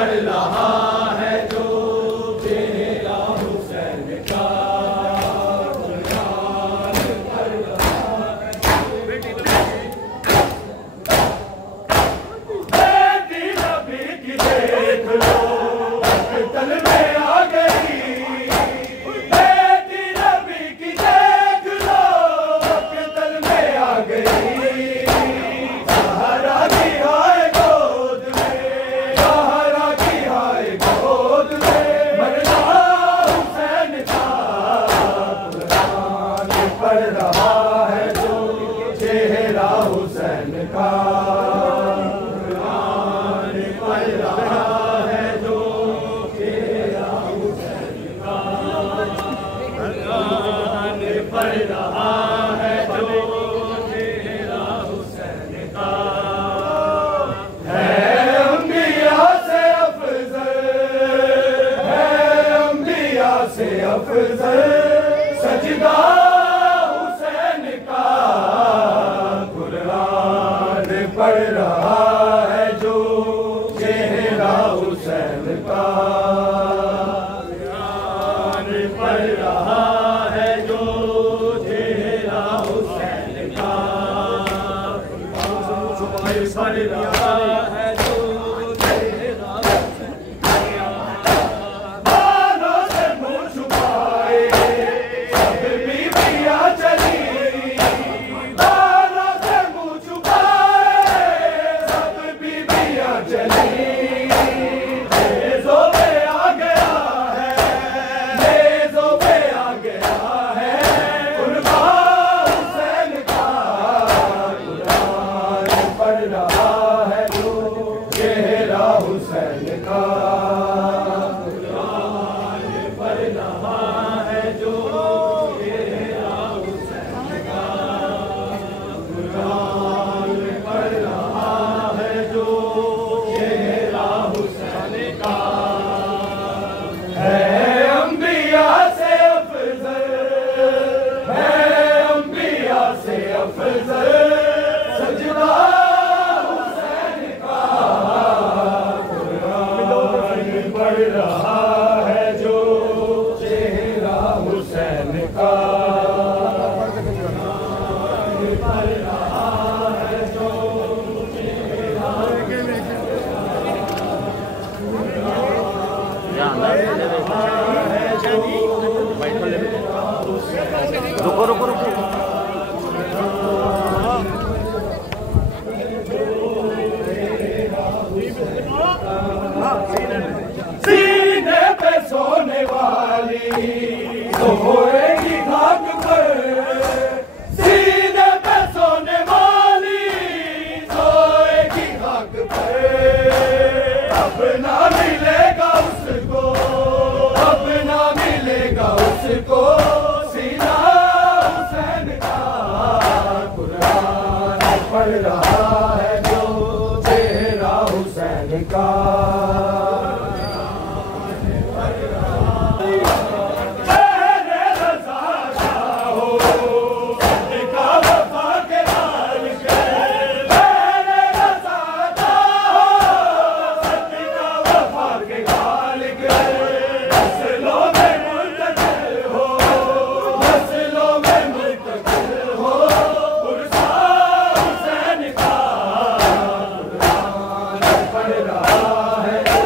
पढ़ रहा है जो चेहरा हुसैन का। बेटी नबी की देख लो तल में आ गई, बेटी नबी की देख लो तल में आ गई। सहारा की हाय गोद में, सहारा की हाय गोद में, मरना हुसैन का। कुरान पढ़ रहा है जो चेहरा हुसैन का। कुरान पढ़ रहा है जो चेहरा हुसैन का। कुरान पढ़ रहा है जो चेहरा हुसैन का। है अंबिया से अफजल, है अंबिया से अफजल सजदा हुसैन का। कुरान पढ़ रहा है जो चेहरा हुसैन का। कुरान पढ़ रहा है जो चेहरा हुसैन का। कुरान पढ़ रहा है जो चेहरा हुसैन का। बालों से मुँह छुपाए सब बीबियाँ चली, बालों से मुँह छुपाए सब बीबियाँ चली। नेज़ों पे आ गया है, नेज़ों पे आ गया है कुर्बा हुसैन का। कुरान पढ़ रहा है जो चेहरा हुसैन का। कुरान पढ़ रहा है जो चेहरा हुसैन का। कुरान पढ़ रहा है जो चेहरा हुसैन का। है अंबिया से अफजल, है अंबिया से अफजल सजदा हुसैन का। कुरान पढ़ रहा है जो चेहरा हुसैन का। कुरान पढ़ रहा है जो चेहरा रुको रुको रुको। सीने पे सोने वाली सोएगी खाक पर, सीने पे सोने वाली सोएगी खाक पर। अपना मिलेगा उसको, अपना मिलेगा उसको सीना हुसैन का। कुरान पढ़ रहा है जो चेहरा हुसैन का। पहले रज़ा शाहो सदका वफा के मालिक, पहले रज़ा शाहो सदका वफा के मालिक। नस्लों में मुंतकिल हो, नस्लों में मुंतकिल हो पुरसा हुसैन का। कुरान पढ़ रहा है जो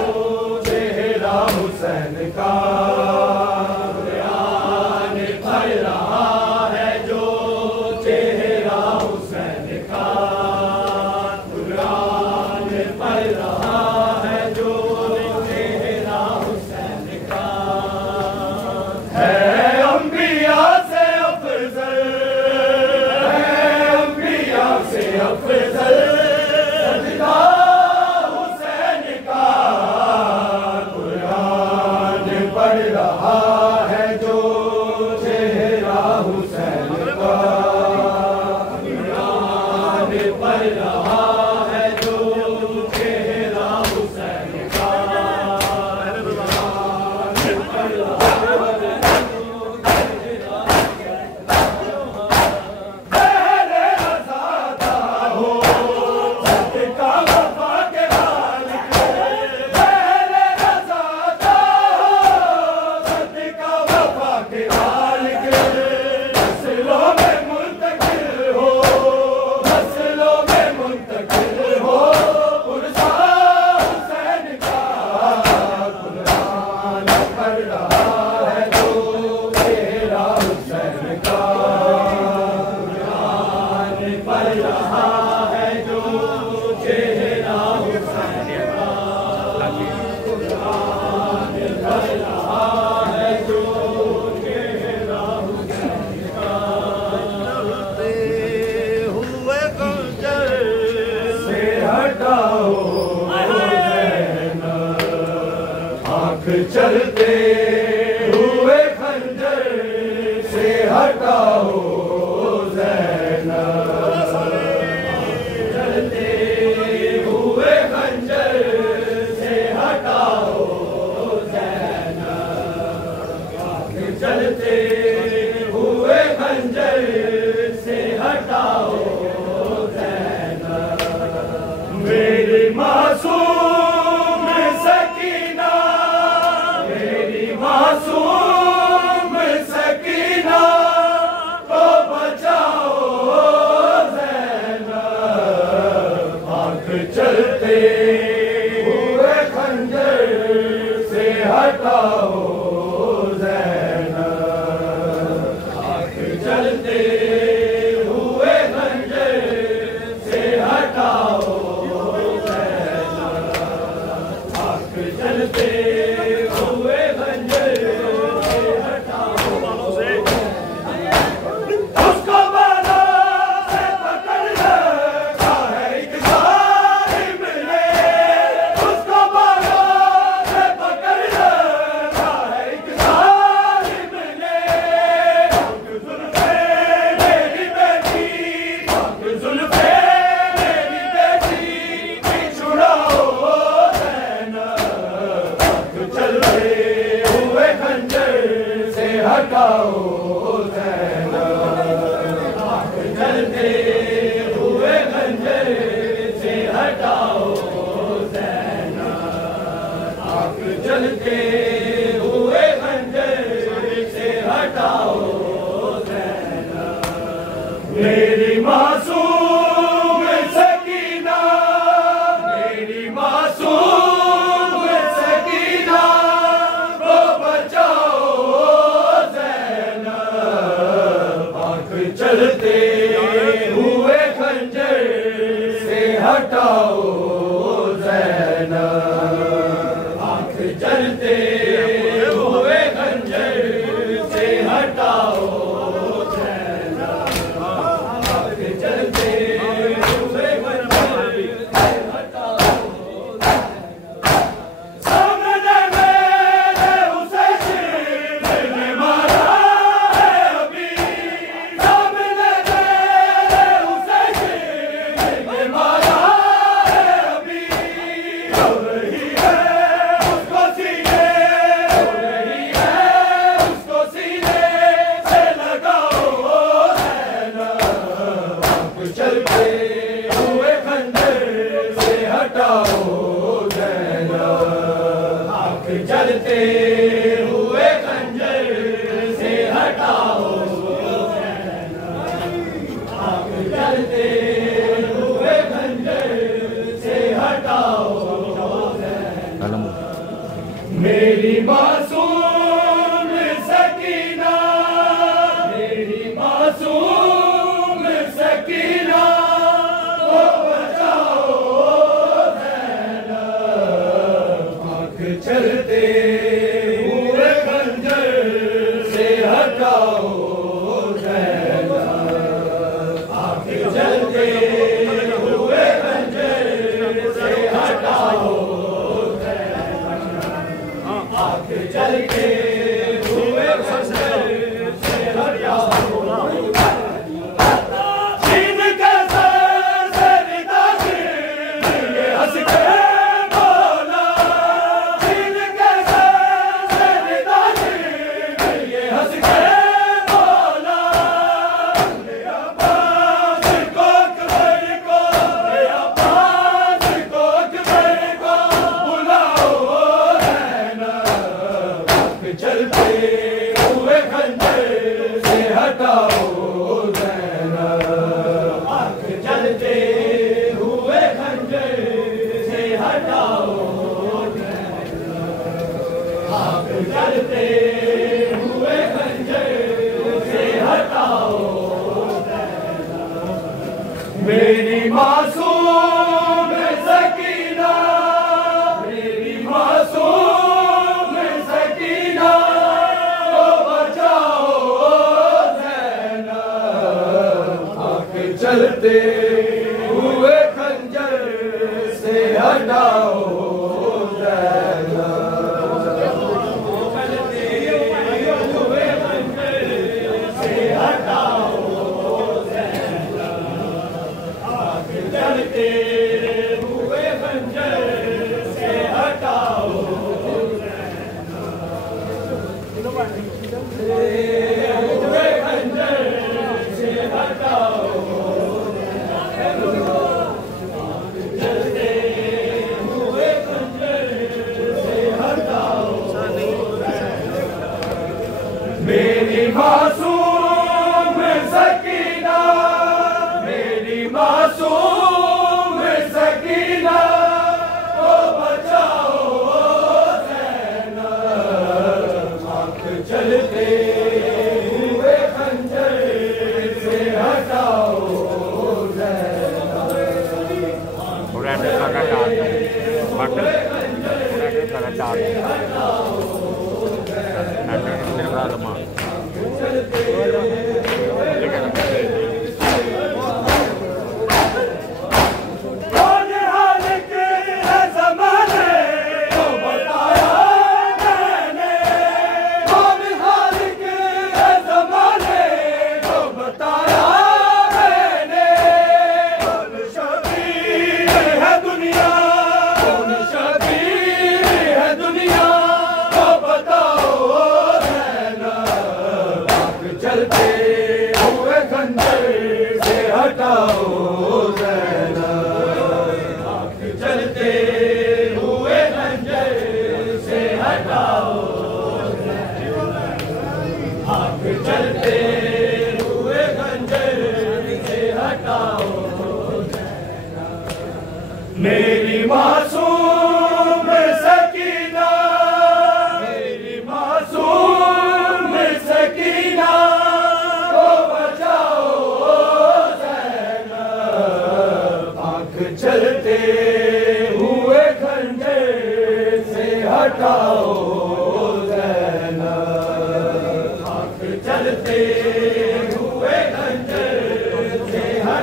आँख चलते हुए खंजर से हटाओ ज़ैनब, चलते हुए खंजर से हटाओ ज़ैनब, आँख चलते हुए खंजर से हटाओ ज़ैनब। मेरी मासूम सकीना, मेरी मासूम सकीना को बचाओ ज़ैनब, आँख चलते हुए खंजर से हटाओ ज़ैनब, आँख चलते हुए खंजर से हटाओ ज़ैनब, आँख चलते हुए खंजर से हटाओ। उसको बालों से पकड़ रखा है एक जालिम ने, उसको बालों से पकड़ रखा है एक जालिम ने। पाक जुल्फ़े मेरी बेटी, पाक जुल्फ़े मेरी बेटी छुड़ाओ ज़ैनब, आँख चलते हुए खंजर से हटाओ ज़ैनब, आँख चलते हुए खंजर से हटाओ ज़ैनब, आँख चलते हुए खंजर से हटाओ ज़ैनब। मेरी मासूम सकीना, मेरी मासूम सकीना को बचाओ ज़ैनब, आँख चलते हुए खंजर से हटाओ ज़ैनब, आँख चलते हुए खंजर से हटाओ ज़ैनब, आँख चलते हुए खंजर से हटाओ ज़ैनब। सामने मेरे उसे शिव ने मारा है अभी, सामने मेरे उसे शिव ने मारा है अभी। रो रही है उसको सीने, रो रही है उसको सीने से लगाओ ज़ैनब, आँख चलते हुए खंजर से हटाओ ज़ैनब, आँख चलते हुए खंजर से हटाओ ज़ैनब, आँख चलते हुए खंजर से हटाओ ज़ैनब। मेरी मासूम सकीना, मेरी मासूम सकीना को बचाओ ज़ैनब, आँख चलते हुए खंजर से हटाओ ज़ैनब, आँख चलते हुए खंजर से हटाओ ज़ैनब, आँख चलते हुए खंजर से हटाओ। छीन के सर से निदा सिर ये हंस के बोला, छीन के सर से निदा सिर ये हंस के बोला। मेरा पास को अकबर को, मेरा पास को अकबर को बुलाओ ज़ैनब, आँख चलते हुए खंजर से हटाओ ज़ैनब, आँख चलते हुए खंजर से हटाओ ज़ैनब, आँख चलते हुए खंजर से हटाओ ज़ैनब। मेरी मासूम सकीना, मेरी मासूम सकीना को बचाओ ज़ैनब, आँख चलते हुए खंजर से हटाओ ज़ैनब। मासूम सकीना, मेरी मासूम सकीना को बचाओ ज़ैनब, आँख चलते हुए खंजर से हटाओ मेरी मासूम सकीना, मेरी मासूम सकीना को बचाओ ज़ैनब, आँख चलते हुए खंजर से हटाओ ज़ैनब, आँख चलते हुए खंजर से हटाओ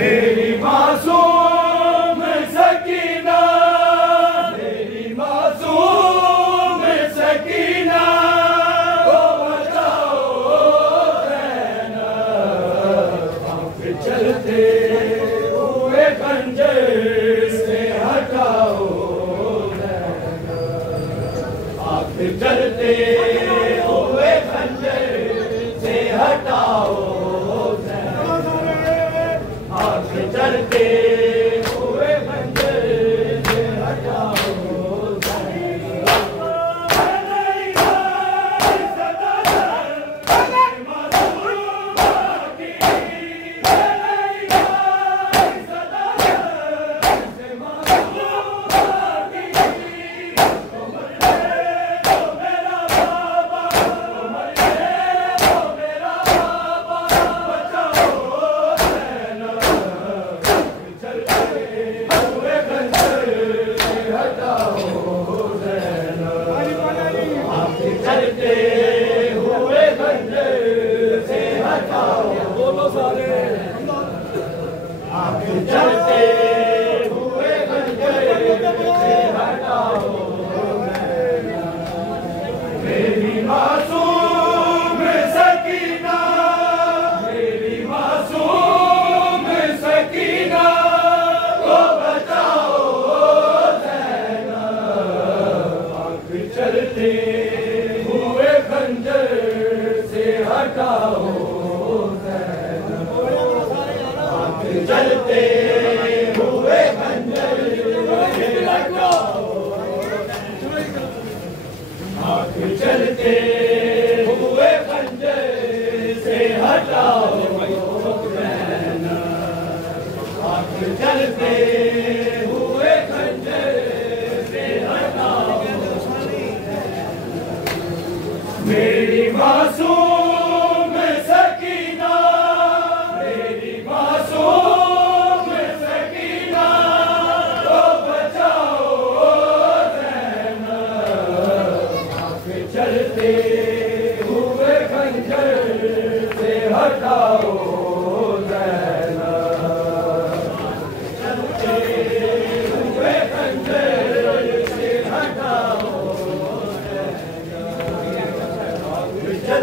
मेरी मासूम सकीना, मेरी मासूम सकीना को बचाओ ज़ैनब, आँख चलते हुए खंजर से हटाओ ज़ैनब, आँख चलते हुए खंजर से हटाओ चलते हुए खंजर से हटाओ चलते हुए खंजर से हटाओ, मेरी मासूम सकीना, मेरी मासूम सकीना को बचाओ ज़ैनब, आँख चलते हुए खंजर से हटाओ चलते हुए खंजर से हटाओ, आँख चलते हुए खंजर से हटाओ ज़ैनब, आँख चलते हुए खंजर से हटाओ, मेरी मासूम सकीना, मेरी मासूम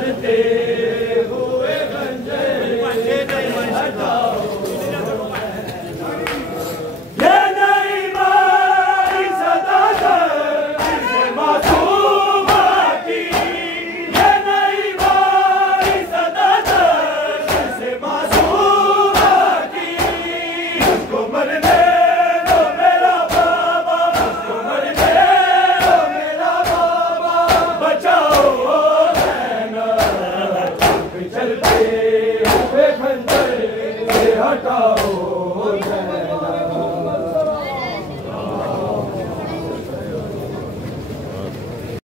करते